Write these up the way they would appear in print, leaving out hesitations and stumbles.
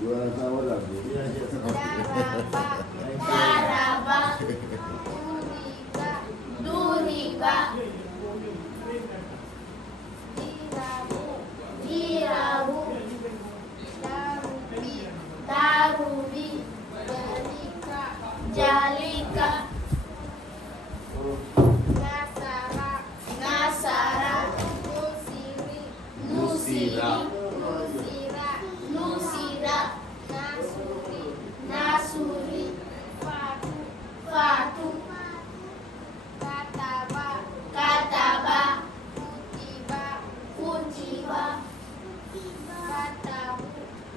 Juara sama lagi. Daraba, duriba, dirabu, darubi, jalika, nasara, nusira, nasuri, fatu, kataba, kutiba,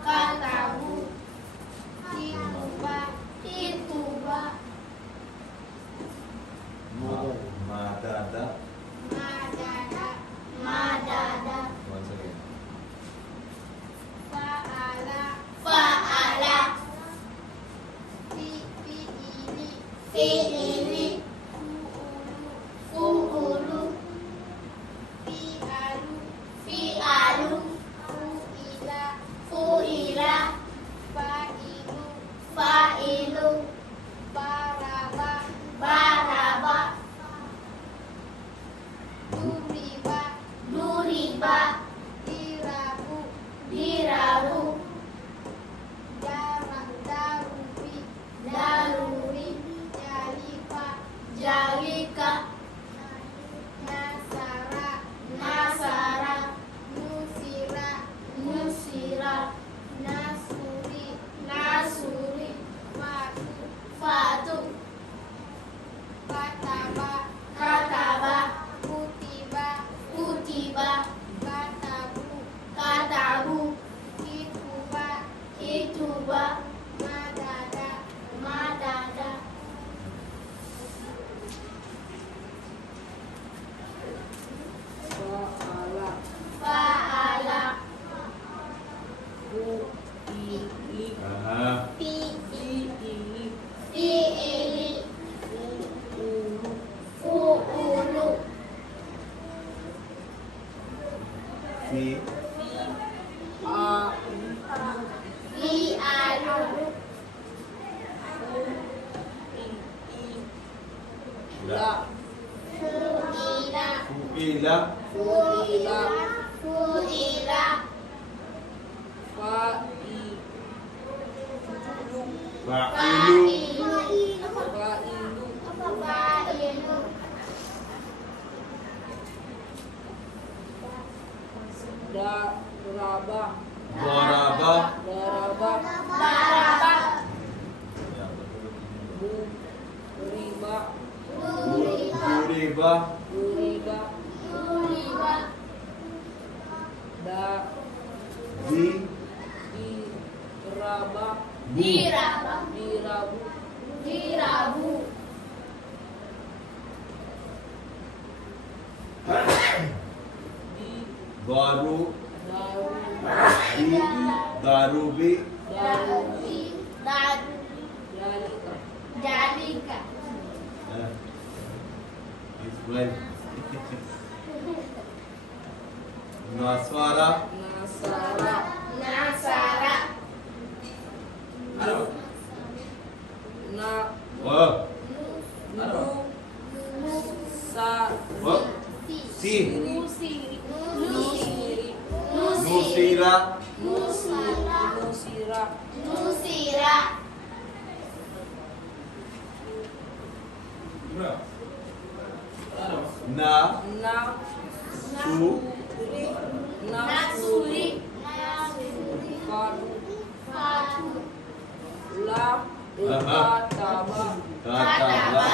katabu, tituba, Madada. madada, Once again. fa'ala, fi'ili, fu'ulu, fi'alu, fu'ila, fa'ilu, baraba, duriba, dirabu, daruri, jalika, nasara, nusira, nasuri, fatu, kataba, kutiba, katabu, kituba, madada. Fa'ala, Aha. fi'ili, fu'ulu, fi'alu, Fu'ila. fu'ila, Fa'ilu. fa'ilu, Daraba. daraba, Ya, betul. duriba, Duriba. duriba, dirabu, Baru. Darubi. jalika, Explain. Nasara. nasara, Oh. Oh. Si. Nusira. nusira, nasuri, fatu, Kataba.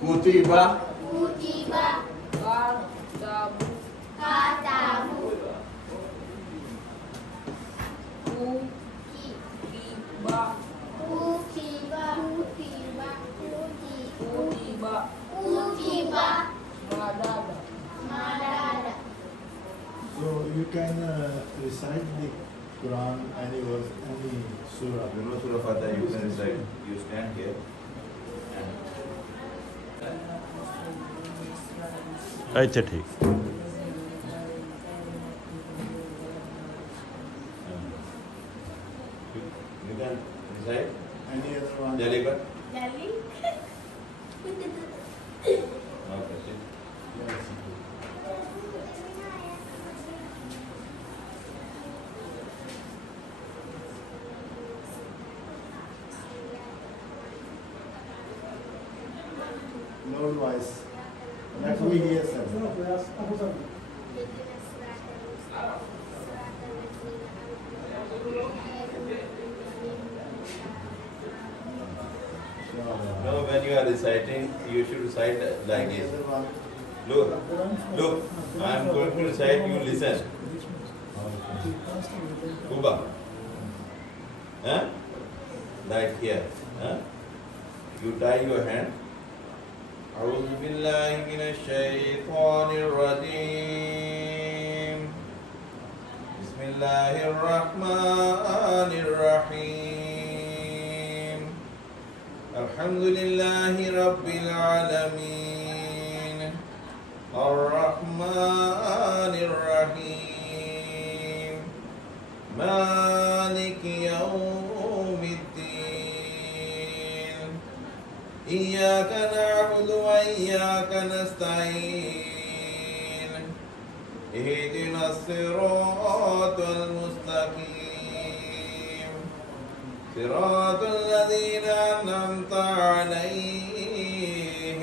Kutiba. kutiba, katabu, kutiba, madada. So you can recite the Quran any verse, any surah. You know Surah Fatah, you can recite. You stand here and अच्छा ठीक You can recite Any other one? Delhi but Delhi. okay. Yes. Loud voice. That we hear, sir. No, when you are reciting, you should recite like Any this. other one? Look, I am going to recite, you listen. Kuba. Huh? Right here. Huh? You tie your hand. أعوذ بالله من الشيطان الرجيم بسم الله الرحمن الرحيم الحمد لله رب العالمين الرحمن الرحيم مالك يوم الدين إياك نعبد وإياك نستعين اهدنا الصراط المستقيم صراط الذين أنعمت عليهم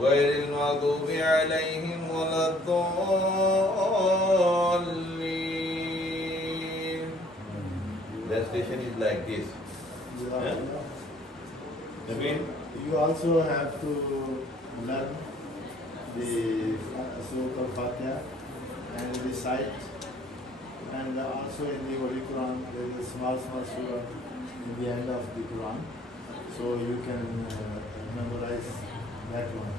غير المغضوب عليهم ولا الضالين. The station is like this. Huh? Naveen? You also have to learn the Surah Al-Fatiha and recite, and also in the Holy Quran there is a small surah in the end of the Quran, so you can memorize that one.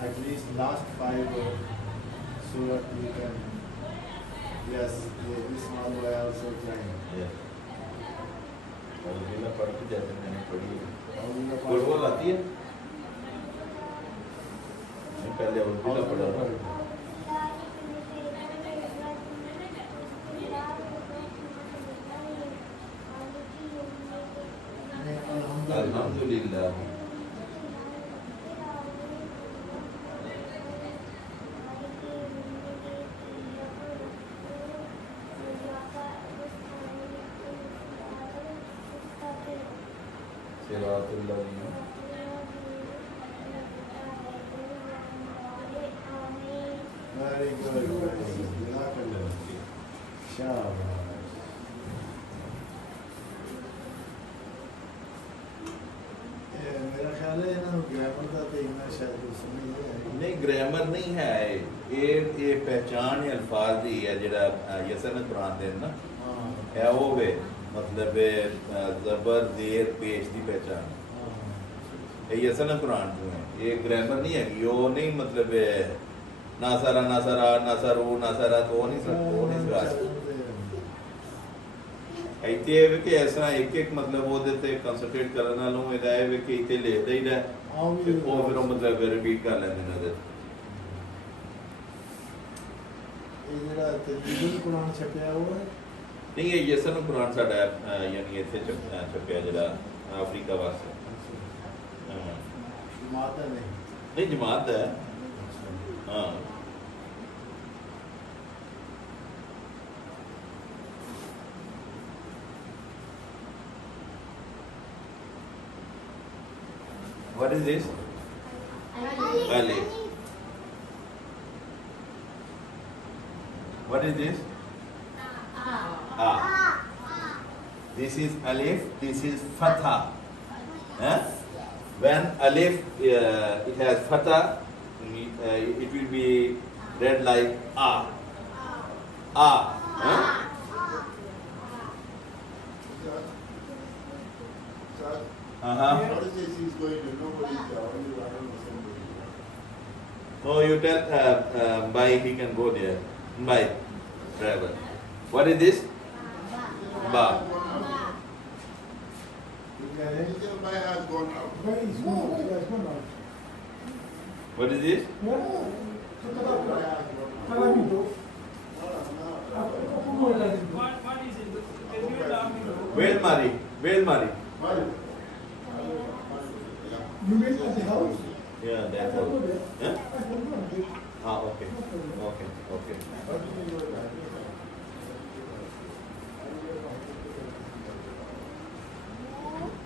At least last 5 surah you can. Yes, this small boy also trying. Yes. अल्लाह पढ़ के जैसे मैंने पढ़ी है। Alhamdulillah, गुड़गोल आती है? नहीं पहले और भी ना पढ़ा था। अल्हम्दुलिल्लाह। सिरातुल्लज़ीना Very good, very good. Jazakallah. Shabash. मेरा ख्याल है ना ग्रामर का तो इतना शायद उसमें ही है। नहीं ग्रामर नहीं है ये पहचान है अल्फाज दी है जेड़ा यसन कुरान दे ना हाँ, है वो वे मतलब जबर देर पेश दी पहचान हाँ। ये यसन कुरान जो है ये ग्रामर नहीं है यो नहीं मतलब नासारा नासारा नासारू नासारा तो वो नहीं सका ਇੱਥੇ ਇਹ ਵੀ ਕਿ ਇਸ ਤਰ੍ਹਾਂ ਇੱਕ ਇੱਕ ਮਤਲਬ ਉਹਦੇ ਤੇ ਕਨਸੈਂਟਰੇਟ ਕਰਨ ਨਾਲੋਂ ਇਹਦਾ ਇਹ ਵੀ ਕਿ ਇੱਥੇ ਲਿਖਦਾ ਹੀ ਨਾ ਤੇ ਉਹ ਫਿਰ ਉਹ ਮਤਲਬ ਰਿਪੀਟ ਕਰ ਲੈਂਦੇ ਨੇ ਉਹਦੇ ਇਹ ਜਿਹੜਾ ਤਜਵੀਦ ਕੁਰਾਨ ਛਪਿਆ ਹੋਇਆ ਹੈ ਨਹੀਂ ਇਹ ਯਸਨ ਕੁਰਾਨ ਸਾਡਾ ਯਾਨੀ ਇੱਥੇ ਛਪਿਆ ਜਿਹੜਾ ਅਫਰੀਕਾ ਵਾਸਤੇ ਹਾਂ ਜਮਾਤ ਹੈ ਨਹੀਂ ਨਹੀਂ ਜਮਾਤ ਹੈ ਹਾਂ What is this? Alif. What is this? This is alif. This is fatha. When alif it has fatha, it will be read like a. A. What is this? He's going to nobody only one Muslim. No, you tell by he can go there. By driver. What is this? Ba. My has gone out. Where What is this? What is it? Can you tell me? Where Mari? Where Mari? You mean at the house? Yeah, that's all. Huh? Ah, okay. Okay.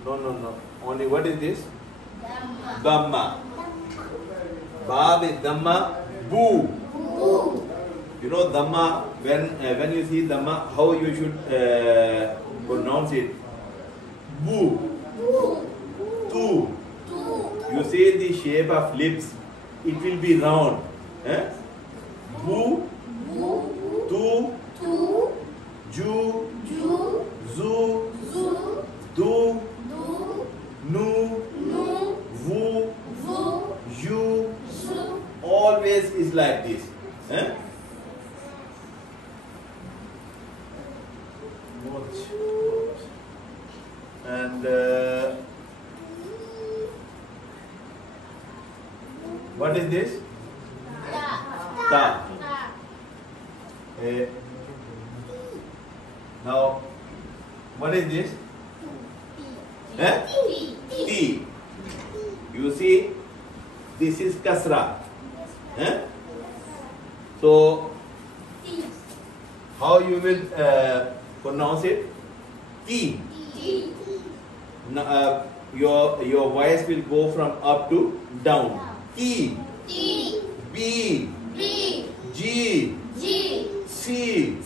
No. Only what is this? Dhamma. Bab is Dhamma. Boo. You know Dhamma, when you see Dhamma, how you should pronounce it? Boo. Tu. You see the shape of lips, it will be round. Eh? Boo. Tu. Ju. Zu. Du. Nu. Vu. You. Always is like this. Eh? And what is this? Ta. Now, what is this? Eh? T. You see, this is kasra. Eh? So, how you will pronounce it? T. Now, your voice will go from up to down. T. B. G. C.